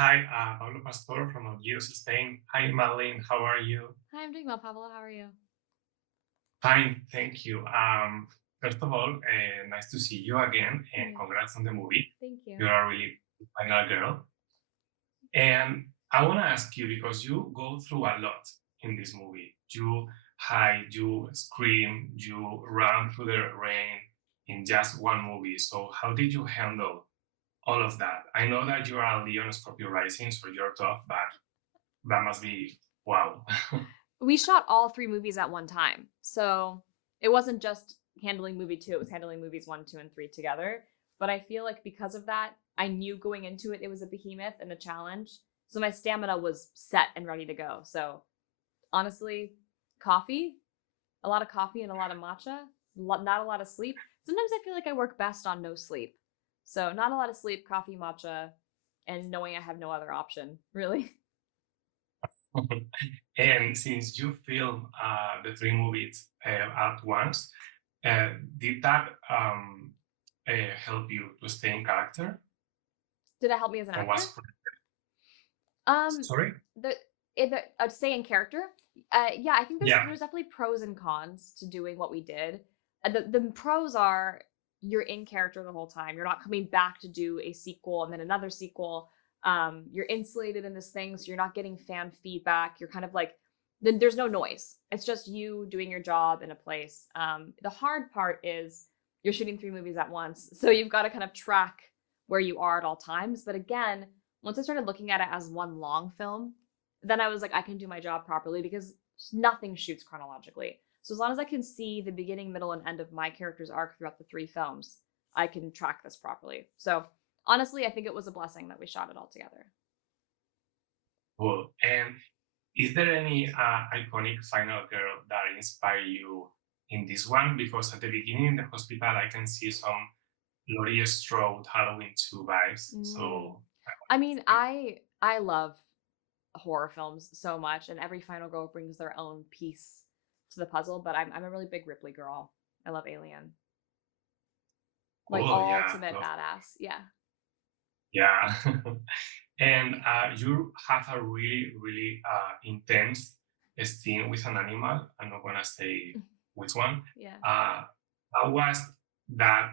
Hi, Pablo Pastor from Oviedo, Spain. Hi, Madeleine. How are you? Hi, I'm doing well, Pablo. How are you? Fine, thank you. First of all, nice to see you again, and Yeah, congrats on the movie. thank you. You're a really final girl. And I want to ask you because you go through a lot in this movie. You hide, you scream, you run through the rain in just one movie. So, how did you handle all of that? I know that you are a Leon Scorpio Rising, so you're tough, but that must be wow. We shot all three movies at one time. So it wasn't just handling movie two, it was handling movies one, two, and three together. But I feel like because of that, I knew going into it, it was a behemoth and a challenge. So my stamina was set and ready to go. So honestly, coffee, a lot of coffee and a lot of matcha, not a lot of sleep. Sometimes I feel like I work best on no sleep. So not a lot of sleep, coffee, matcha, and knowing I have no other option, really. And since you filmed the three movies at once, did that help you to stay in character, Did it help me as an or actor? was Um, sorry? the I'd say in character, yeah, I think Yeah, there's definitely pros and cons to doing what we did. The pros are you're in character the whole time. You're not coming back to do a sequel and then another sequel. You're insulated in this thing, so you're not getting fan feedback. You're kind of like then there's no noise. It's just you doing your job in a place. The hard part is you're shooting three movies at once, so you've got to kind of track where you are at all times. But again, once I started looking at it as one long film, then I was like, I can do my job properly because nothing shoots chronologically. So as long as I can see the beginning, middle, and end of my character's arc throughout the three films, I can track this properly. So honestly, I think it was a blessing that we shot it all together. cool. And is there any iconic final girl that inspired you in this one? Because at the beginning in the hospital, I can see some Laurie Strode Halloween 2 vibes. Mm. So I I wanted to mean, see. I love horror films so much, and every final girl brings their own piece to the puzzle. But I'm a really big Ripley girl. I love Alien, like Oh yeah, ultimate badass. Yeah. yeah. And you have a really, really intense scene with an animal. I'm not gonna say which one. Yeah. Uh, how was that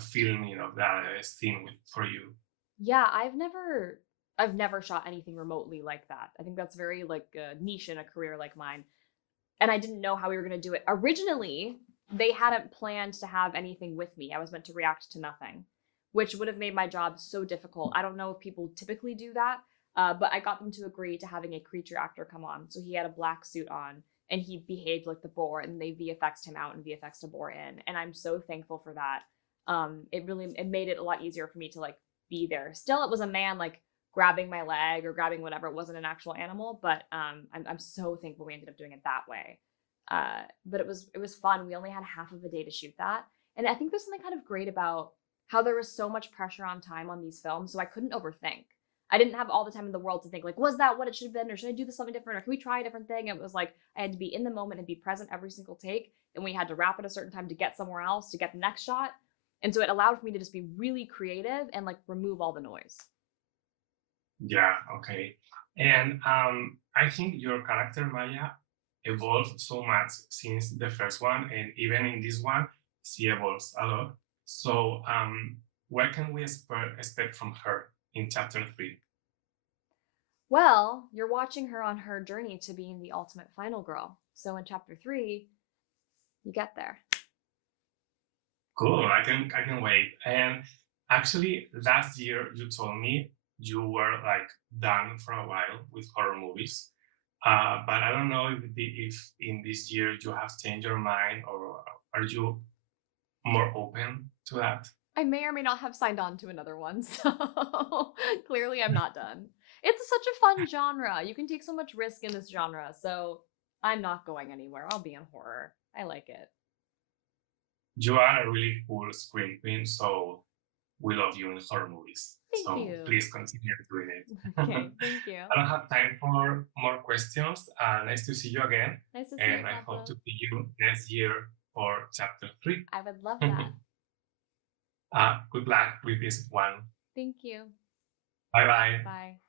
filming of that scene for you? Yeah, I've never shot anything remotely like that. I think that's very like niche in a career like mine. And I didn't know how we were going to do it. Originally, they hadn't planned to have anything with me. I was meant to react to nothing, which would have made my job so difficult. I don't know if people typically do that, but I got them to agree to having a creature actor come on. So he had a black suit on and he behaved like the boar, and they VFX'd him out and VFX'd a boar in. And I'm so thankful for that. It made it a lot easier for me to like be there. Still, it was a man like grabbing my leg or grabbing whatever. It wasn't an actual animal, but I'm so thankful we ended up doing it that way. But it was fun. We only had half of a day to shoot that, and I think there's something kind of great about how there was so much pressure on time on these films, so I couldn't overthink. I didn't have all the time in the world to think like, was that what it should have been, or should I do this something different, or can we try a different thing? It was like I had to be in the moment and be present every single take, and we had to wrap at a certain time to get somewhere else to get the next shot, and so it allowed for me to just be really creative and like remove all the noise. Yeah, okay. And I think your character Maya evolved so much since the first one, and even in this one, she evolves a lot. So, what can we expect from her in chapter three? Well, you're watching her on her journey to being the ultimate final girl. So in chapter three, you get there. Cool. I can wait. And actually, last year you told me you were like done for a while with horror movies. But I don't know if in this year you have changed your mind, or are you more open to that? I may or may not have signed on to another one, so clearly I'm not done. It's such a fun genre. You can take so much risk in this genre, so I'm not going anywhere. I'll be in horror. I like it. You are a really cool screen queen, so we love you in horror movies. Thank So you. please continue doing it. Okay, thank you. I don't have time for more questions. Nice to see you again, Nice to see you, and I hope to Pablo. see you next year for chapter three. I would love that. Good luck with this one. Thank you. Bye bye. Bye.